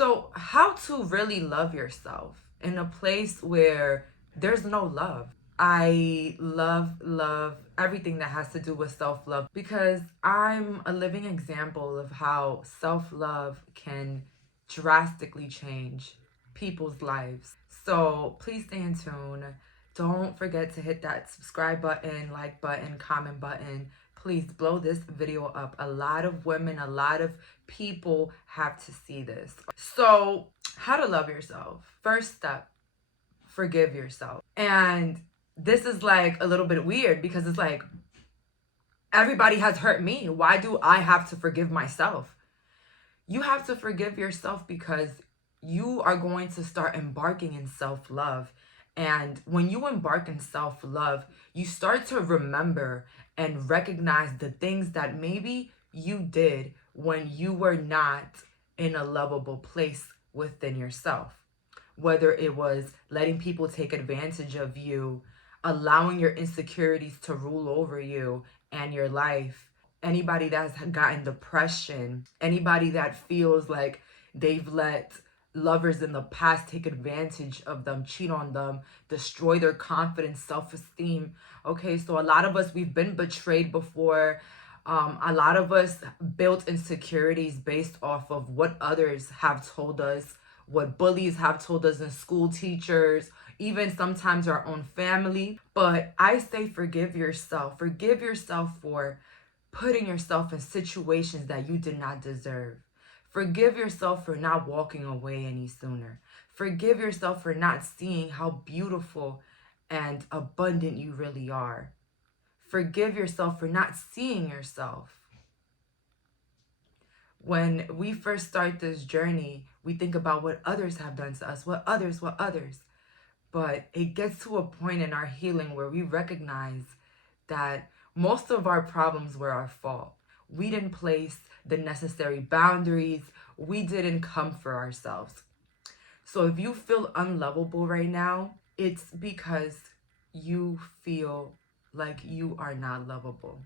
So how to really love yourself in a place where there's no love? I love everything that has to do with self-love because I'm a living example of how self-love can drastically change people's lives. So please stay in tune. Don't forget to hit that subscribe button, like button, comment button. Please blow this video up. A lot of women, a lot of people have to see this. So how to love yourself. First step, forgive yourself. And this is like a little bit weird because it's like, everybody has hurt me. Why do I have to forgive myself? You have to forgive yourself because you are going to start embarking in self-love. And when you embark in self-love, you start to remember and recognize the things that maybe you did when you were not in a lovable place within yourself. Whether it was letting people take advantage of you, allowing your insecurities to rule over you and your life, anybody that's gotten depression, anybody that feels like they've let lovers in the past take advantage of them, cheat on them, destroy their confidence, self-esteem. Okay, so a lot of us, we've been betrayed before. A lot of us built insecurities based off of what others have told us, what bullies have told us in school, teachers, even sometimes our own family. But I say forgive yourself. Forgive yourself for putting yourself in situations that you did not deserve. Forgive yourself for not walking away any sooner. Forgive yourself for not seeing how beautiful and abundant you really are. Forgive yourself for not seeing yourself. When we first start this journey, we think about what others have done to us, what others. But it gets to a point in our healing where we recognize that most of our problems were our fault. We didn't place the necessary boundaries. We didn't come for ourselves. So if you feel unlovable right now, it's because you feel like you are not lovable.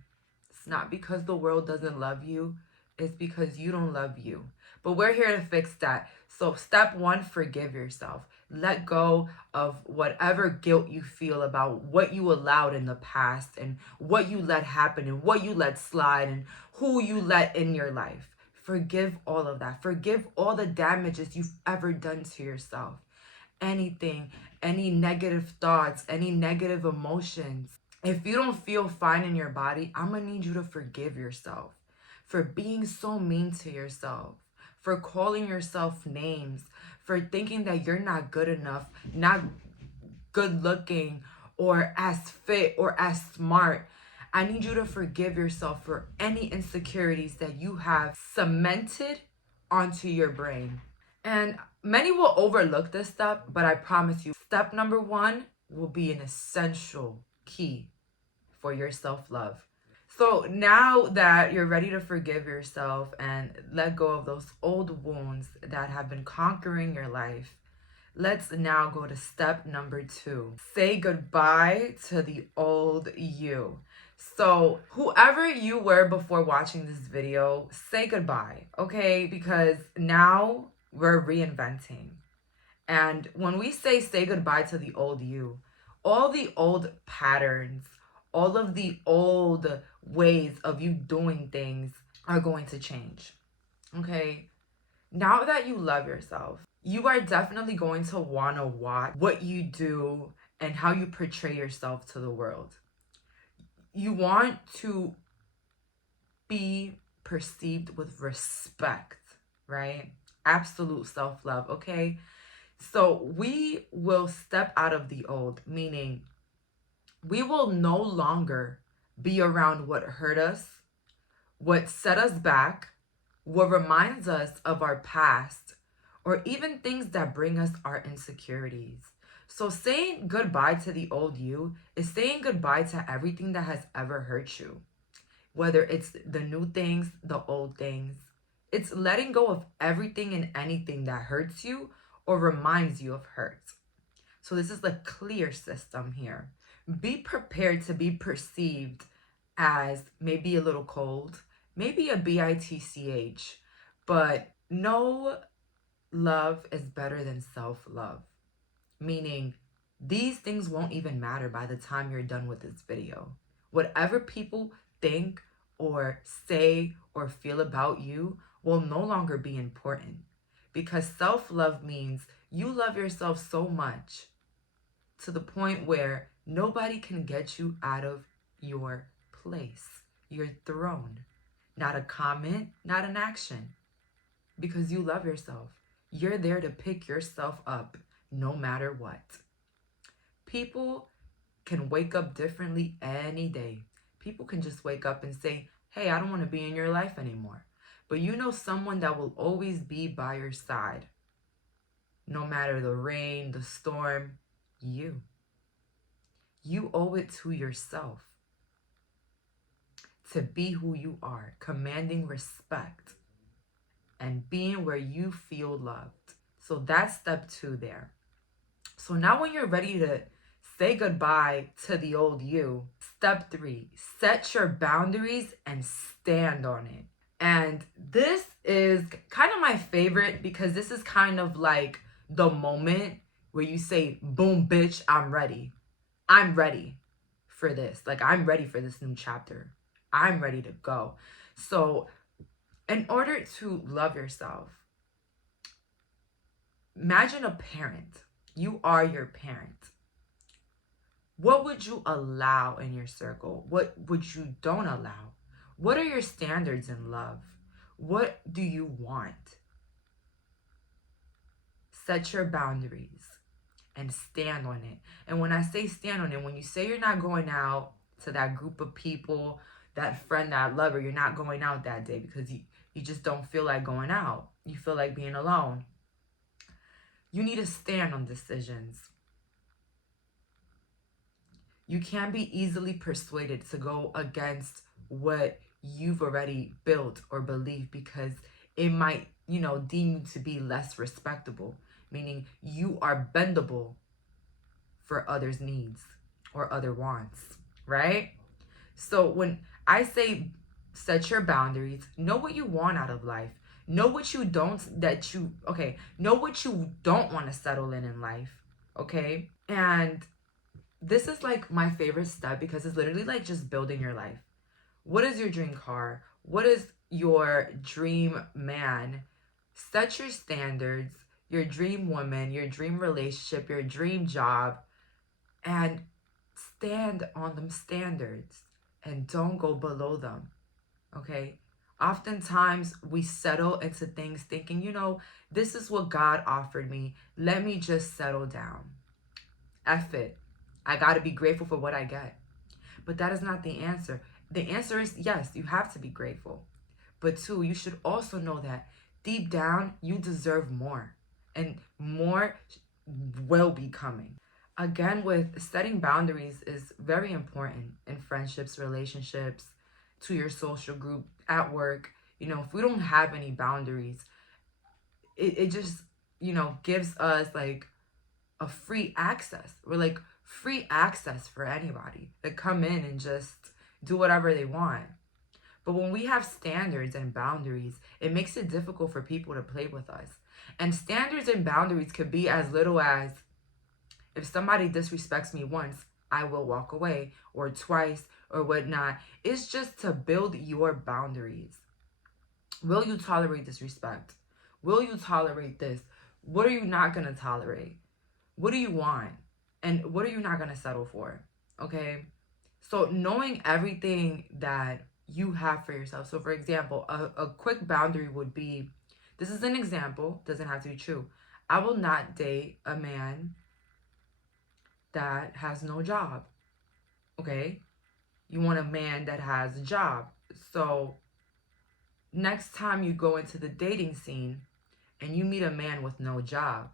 It's not because the world doesn't love you. It's because you don't love you. But we're here to fix that. So step one, forgive yourself. Let go of whatever guilt you feel about what you allowed in the past and what you let happen and what you let slide and who you let in your life. Forgive all of that. Forgive all the damages you've ever done to yourself. Anything, any negative thoughts, any negative emotions. If you don't feel fine in your body, I'm going to need you to forgive yourself for being so mean to yourself, for calling yourself names, for thinking that you're not good enough, not good looking, or as fit or as smart. I need you to forgive yourself for any insecurities that you have cemented onto your brain. And many will overlook this step, but I promise you, step number one will be an essential key for your self-love. So now that you're ready to forgive yourself and let go of those old wounds that have been conquering your life, let's now go to step number two. Say goodbye to the old you. So whoever you were before watching this video, say goodbye, okay? Because now we're reinventing. And when we say goodbye to the old you, all the old patterns, all of the old ways of you doing things are going to change, okay? Now that you love yourself, you are definitely going to want to watch what you do and how you portray yourself to the world. You want to be perceived with respect, right? Absolute self-love, okay? So we will step out of the old, meaning we will no longer be around what hurt us, what set us back, what reminds us of our past, or even things that bring us our insecurities. So saying goodbye to the old you is saying goodbye to everything that has ever hurt you. Whether it's the new things, the old things. It's letting go of everything and anything that hurts you or reminds you of hurt. So this is the clear system here. Be prepared to be perceived as maybe a little cold, maybe a bitch, but no love is better than self-love. Meaning, these things won't even matter by the time you're done with this video. Whatever people think or say or feel about you will no longer be important, because self-love means you love yourself so much to the point where nobody can get you out of your place, your throne. Not a comment, not an action, because you love yourself. You're there to pick yourself up no matter what. People can wake up differently any day. People can just wake up and say, hey, I don't want to be in your life anymore. But you know someone that will always be by your side, no matter the rain, the storm. You owe it to yourself to be who you are, commanding respect and being where you feel loved. So that's step 2 there. So now when you're ready to say goodbye to the old you, step 3, set your boundaries and stand on it. And this is kind of my favorite, because this is kind of like the moment where you say, boom, bitch, I'm ready. I'm ready for this. Like, I'm ready for this new chapter. I'm ready to go. So in order to love yourself, imagine a parent. You are your parent. What would you allow in your circle? What would you don't allow? What are your standards in love? What do you want? Set your boundaries and stand on it. And when I say stand on it, when you say you're not going out to that group of people, that friend, that lover, you're not going out that day because you just don't feel like going out. You feel like being alone. You need to stand on decisions. You can't be easily persuaded to go against what you've already built or believed, because it might, deem you to be less respectable, meaning you are bendable for others' needs or other wants, right? So when I say set your boundaries, know what you want out of life. Know what you don't, know what you don't want to settle in life, okay? And this is like my favorite step, because it's literally like just building your life. What is your dream car? What is your dream man? Set your standards, your dream woman, your dream relationship, your dream job, and stand on them standards and don't go below them, okay? Oftentimes we settle into things thinking, this is what God offered me. Let me just settle down. F it. I got to be grateful for what I get. But that is not the answer. The answer is yes, you have to be grateful. But 2, you should also know that deep down, you deserve more. And more will be coming. Again, with setting boundaries is very important in friendships, relationships, to your social group, at work. If we don't have any boundaries, it just, gives us like a free access. We're like free access for anybody to come in and just do whatever they want. But when we have standards and boundaries, it makes it difficult for people to play with us. And standards and boundaries could be as little as, if somebody disrespects me once, I will walk away, or twice, or whatnot. It's just to build your boundaries. Will you tolerate disrespect? Will you tolerate this? What are you not going to tolerate? What do you want? And what are you not going to settle for? Okay? So knowing everything that you have for yourself. So for example, a quick boundary would be, this is an example, doesn't have to be true. I will not date a man that has no job. Okay? You want a man that has a job. So next time you go into the dating scene and you meet a man with no job,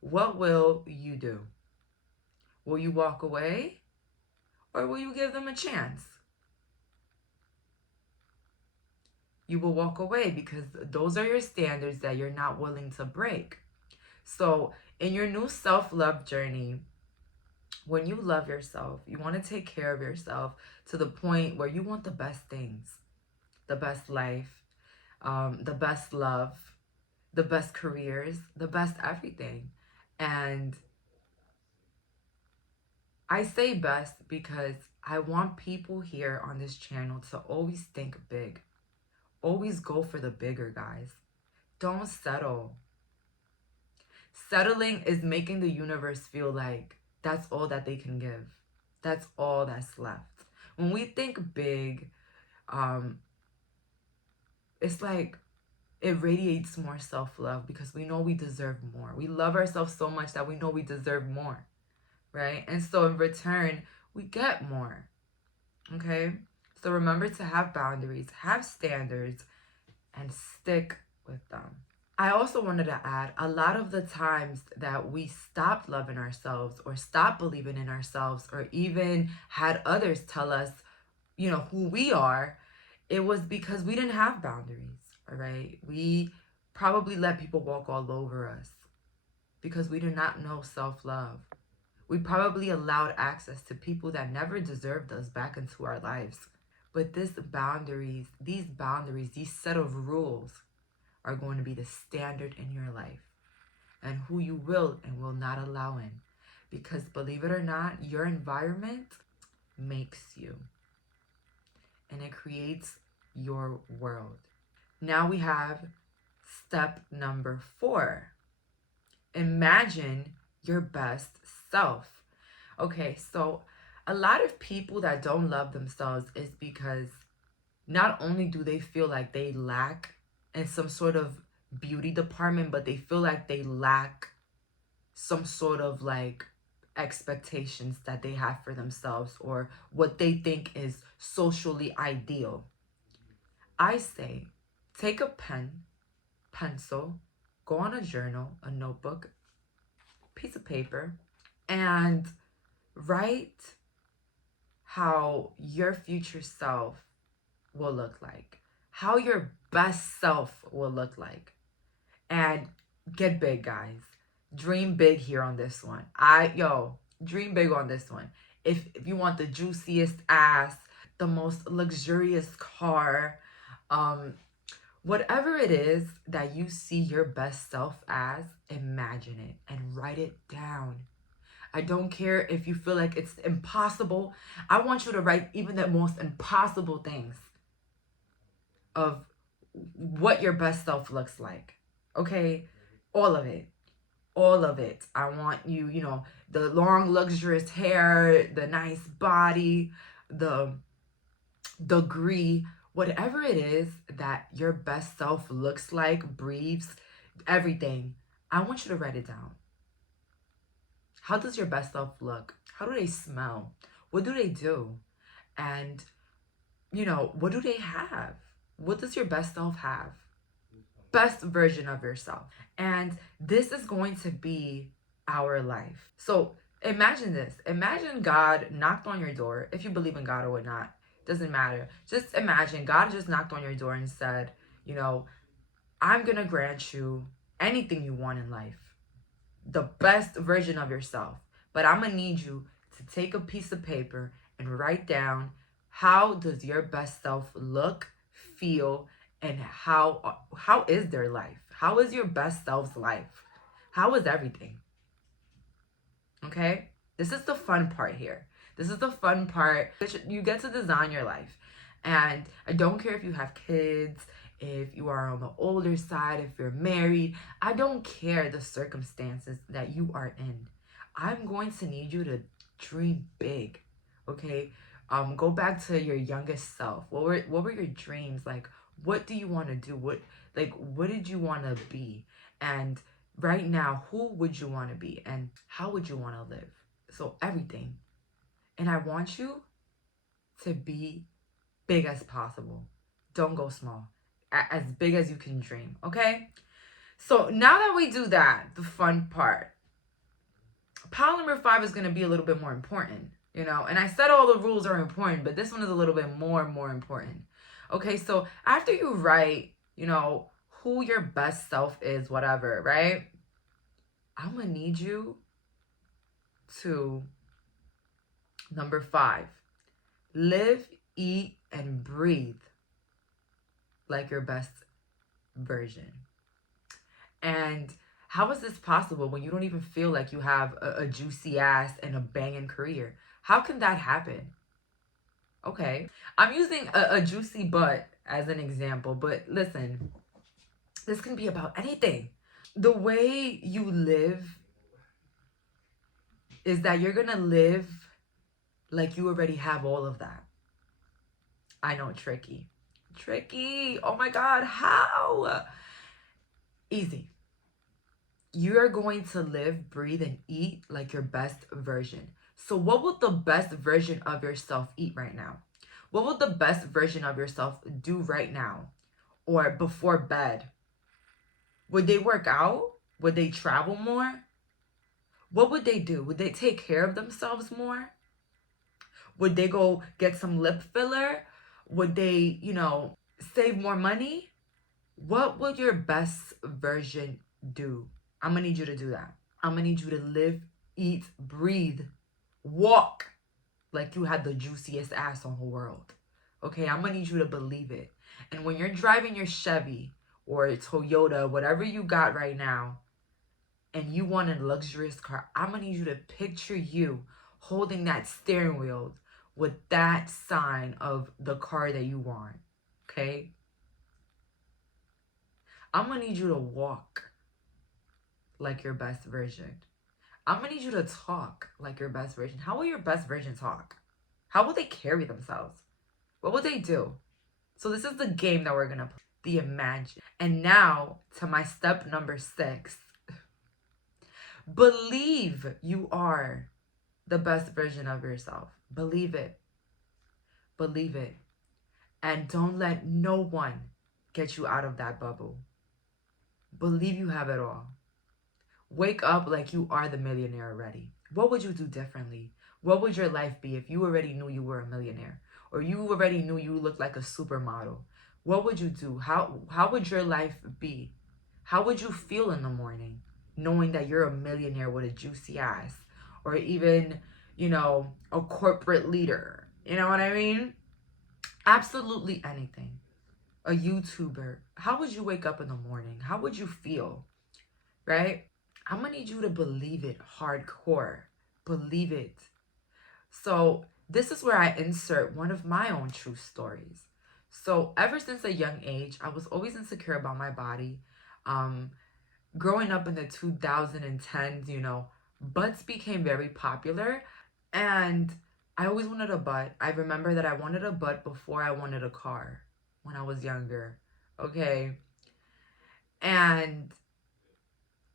what will you do? Will you walk away, or will you give them a chance? You will walk away, because those are your standards that you're not willing to break. So in your new self-love journey, when you love yourself, you want to take care of yourself to the point where you want the best things, the best life, the best love, the best careers, the best everything. And I say best because I want people here on this channel to always think big. Always go for the bigger, guys. Don't settle. Settling is making the universe feel like that's all that they can give. That's all that's left. When we think big, it's like it radiates more self-love because we know we deserve more. We love ourselves so much that we know we deserve more, right? And so in return, we get more, okay? So remember to have boundaries, have standards, and stick with them. I also wanted to add, a lot of the times that we stopped loving ourselves or stopped believing in ourselves or even had others tell us, you know, who we are, it was because we didn't have boundaries, all right? We probably let people walk all over us because we did not know self-love. We probably allowed access to people that never deserved us back into our lives. But these boundaries, these set of rules are going to be the standard in your life and who you will and will not allow in. Because believe it or not, your environment makes you and it creates your world. Now we have step number 4. Imagine your best self. Okay, so a lot of people that don't love themselves is because not only do they feel like they lack in some sort of beauty department, but they feel like they lack some sort of like expectations that they have for themselves or what they think is socially ideal. I say, take a pen, pencil, go on a journal, a notebook, piece of paper, and write how your future self will look like, how your best self will look like. And get big, guys. Dream big here on this one. Dream big on this one. If you want the juiciest ass, the most luxurious car, whatever it is that you see your best self as, imagine it and write it down. I don't care if you feel like it's impossible. I want you to write even the most impossible things of what your best self looks like. Okay? All of it. All of it. I want you, you know, the long, luxurious hair, the nice body, the degree, whatever it is that your best self looks like, breathes, everything. I want you to write it down. How does your best self look? How do they smell? What do they do? And, you know, what do they have? What does your best self have? Best version of yourself. And this is going to be our life. So imagine this. Imagine God knocked on your door. If you believe in God or not, doesn't matter. Just imagine God just knocked on your door and said, you know, I'm going to grant you anything you want in life. The best version of yourself. But I'm going to need you to take a piece of paper and write down how does your best self look, feel, and how is their life? How is your best self's life? How is everything? Okay? This is the fun part here. This is the fun part. You get to design your life. And I don't care if you have kids, if you are on the older side, if you're married. I don't care the circumstances that you are in. I'm going to need you to dream big. Okay? Go back to your youngest self. What were your dreams? Like, what do you want to do? What did you want to be? And right now, who would you want to be? And how would you want to live? So everything. And I want you to be big as possible. Don't go small. As big as you can dream, okay? So now that we do that, the fun part, pile number 5 is going to be a little bit more important, you know? And I said all the rules are important, but this one is a little bit more important. Okay, so after you write, you know, who your best self is, whatever, right? I'm going to need you to, number 5, live, eat, and breathe like your best version. And how is this possible when you don't even feel like you have a juicy ass and a banging career? How can that happen? Okay, I'm using a juicy butt as an example, but listen, this can be about anything. The way you live is that you're gonna live like you already have all of that. I know, tricky. Tricky. Oh my God, how? Easy. You're going to live, breathe, and eat like your best version. So what would the best version of yourself eat right now? What would the best version of yourself do right now or before bed? Would they work out? Would they travel more? What would they do? Would they take care of themselves more? Would they go get some lip filler? Would they, save more money? What would your best version do? I'm gonna need you to do that. I'm gonna need you to live, eat, breathe, walk like you had the juiciest ass on the world. Okay, I'm gonna need you to believe it. And when you're driving your Chevy or Toyota, whatever you got right now, and you want a luxurious car, I'm gonna need you to picture you holding that steering wheel with that sign of the car that you want. Okay? I'm gonna need you to walk like your best version. I'm gonna need you to talk like your best version. How will your best version talk? How will they carry themselves? What will they do? So this is the game that we're gonna play, the imagine. And now to my step number 6. Believe you are the best version of yourself. Believe it. Believe it. And don't let no one get you out of that bubble. Believe you have it all. Wake up like you are the millionaire already. What would you do differently? What would your life be if you already knew you were a millionaire? Or you already knew you looked like a supermodel? What would you do? How would your life be? How would you feel in the morning knowing that you're a millionaire with a juicy ass? Or even, a corporate leader. You know what I mean? Absolutely anything. A YouTuber. How would you wake up in the morning? How would you feel? Right? I'm gonna need you to believe it hardcore. Believe it. So this is where I insert one of my own true stories. So ever since a young age, I was always insecure about my body. Growing up in the 2010s, butts became very popular. And I always wanted a butt. I remember that I wanted a butt before I wanted a car when I was younger. Okay. And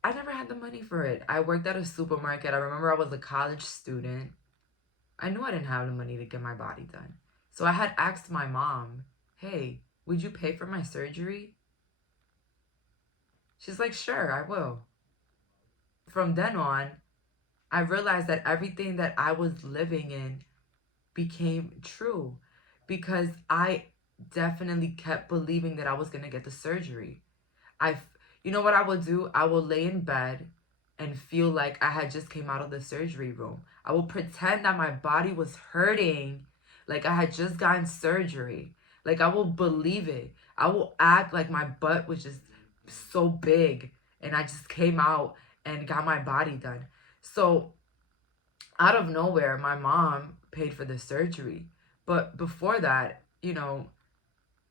I never had the money for it. I worked at a supermarket. I remember I was a college student. I knew I didn't have the money to get my body done. So I had asked my mom, hey, would you pay for my surgery? She's like, sure, I will. From then on, I realized that everything that I was living in became true because I definitely kept believing that I was going to get the surgery. You know what I would do? I will lay in bed and feel like I had just came out of the surgery room. I will pretend that my body was hurting, like I had just gotten surgery. Like I will believe it. I will act like my butt was just so big and I just came out and got my body done. So out of nowhere, my mom paid for the surgery. But before that,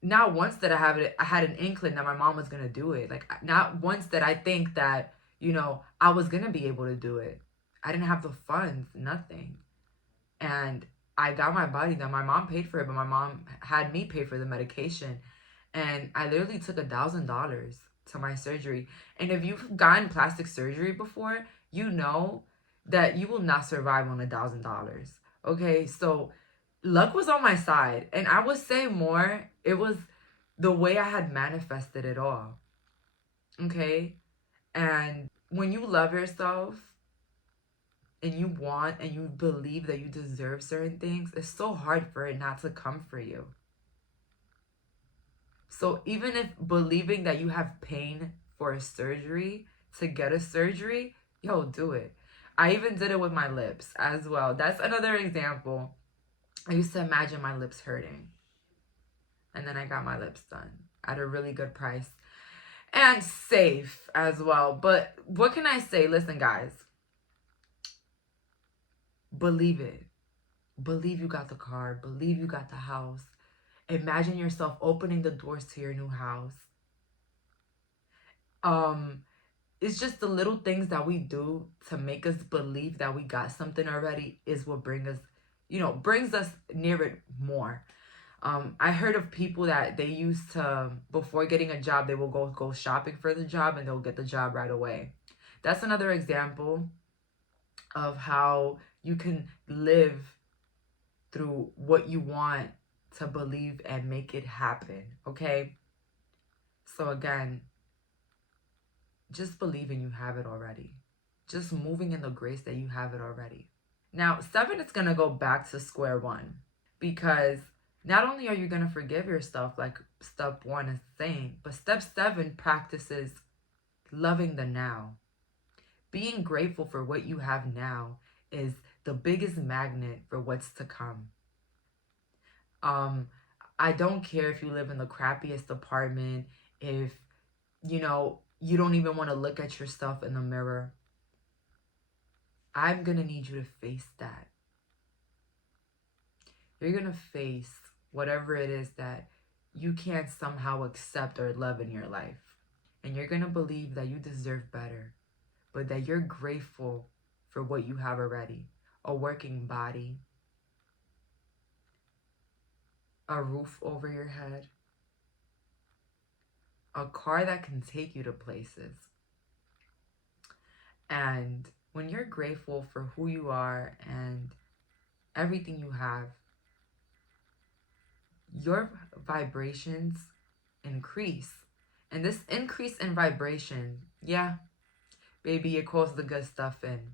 not once that I had an inkling that my mom was going to do it. Like, not once that I think that, I was going to be able to do it. I didn't have the funds, nothing. And I got my body done. My mom paid for it, but my mom had me pay for the medication. And I literally took $1,000 to my surgery. And if you've gotten plastic surgery before, you know that you will not survive on $1,000. Okay, so luck was on my side. And I would say more, it was the way I had manifested it all. Okay? And when you love yourself and you want and you believe that you deserve certain things, it's so hard for it not to come for you. So even if believing that you have pain for a surgery to get a surgery, yo, do it. I even did it with my lips as well. That's another example. I used to imagine my lips hurting. And then I got my lips done at a really good price. and safe as well. But what can I say? Listen, guys, believe it. Believe you got the car. Believe you got the house. Imagine yourself opening the doors to your new house. It's just the little things that we do to make us believe that we got something already is what brings us near it more. I heard of people that they used to, before getting a job, they will go shopping for the job and they'll get the job right away. That's another example of how you can live through what you want to believe and make it happen, okay? So again, just believing you have it already. Just moving in the grace that you have it already. Now, 7 is going to go back to square one, because not only are you going to forgive yourself like step 1 is saying, but step 7 practices loving the now. Being grateful for what you have now is the biggest magnet for what's to come. I don't care if you live in the crappiest apartment, if, you don't even want to look at yourself in the mirror. I'm going to need you to face that. You're going to face whatever it is that you can't somehow accept or love in your life. And you're going to believe that you deserve better, but that you're grateful for what you have already. A working body, a roof over your head, a car that can take you to places. And when you're grateful for who you are and everything you have, your vibrations increase. And this increase in vibration, yeah, baby, it calls the good stuff in.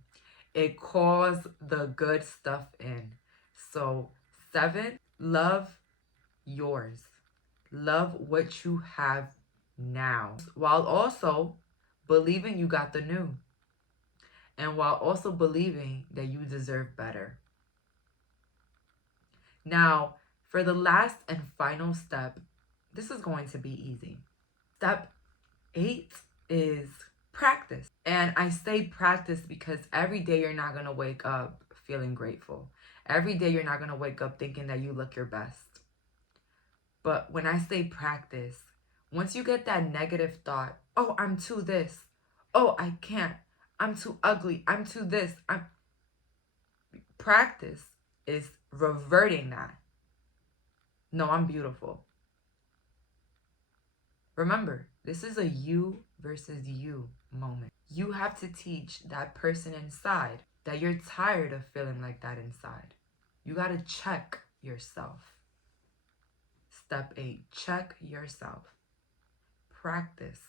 It calls the good stuff in. So 7, love yours. Love what you have now, while also believing you got the new. And while also believing that you deserve better. Now, for the last and final step, this is going to be easy. Step 8 is practice. And I say practice because every day you're not going to wake up feeling grateful. Every day you're not going to wake up thinking that you look your best. But when I say practice, once you get that negative thought, oh, I'm too this. Oh, I can't. I'm too ugly. I'm too this. Practice is reverting that. No, I'm beautiful. Remember, this is a you versus you moment. You have to teach that person inside that you're tired of feeling like that inside. You got to check yourself. Step 8, check yourself. Practice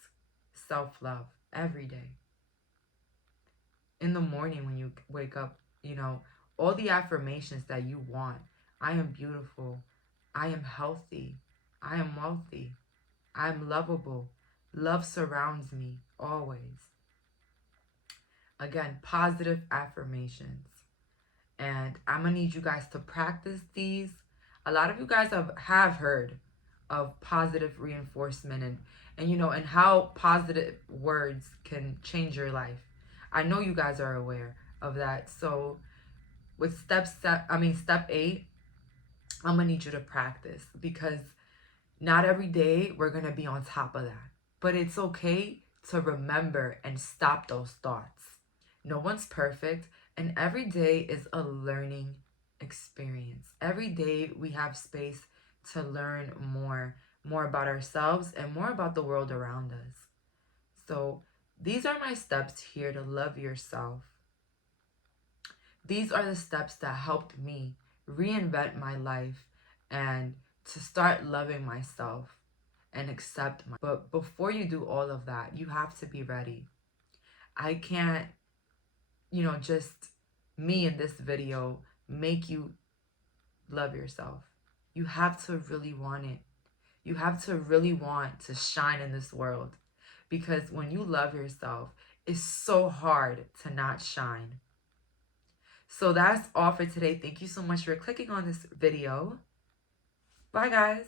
self-love every day. In the morning when you wake up, all the affirmations that you want. I am beautiful. I am healthy. I am wealthy. I am lovable. Love surrounds me always. Again, positive affirmations. And I'm going to need you guys to practice these. A lot of you guys have heard of positive reinforcement and how positive words can change your life. I know you guys are aware of that. So with step 8, I'm going to need you to practice, because not every day we're going to be on top of that. But it's okay to remember and stop those thoughts. No one's perfect, and every day is a learning experience. Every day we have space to learn more about ourselves and more about the world around us. So these are my steps here to love yourself. These are the steps that helped me reinvent my life and to start loving myself and accept myself. But before you do all of that, you have to be ready. I can't, just me in this video make you love yourself. You have to really want it. You have to really want to shine in this world, because when you love yourself, it's so hard to not shine. So that's all for today. Thank you so much for clicking on this video. Bye, guys.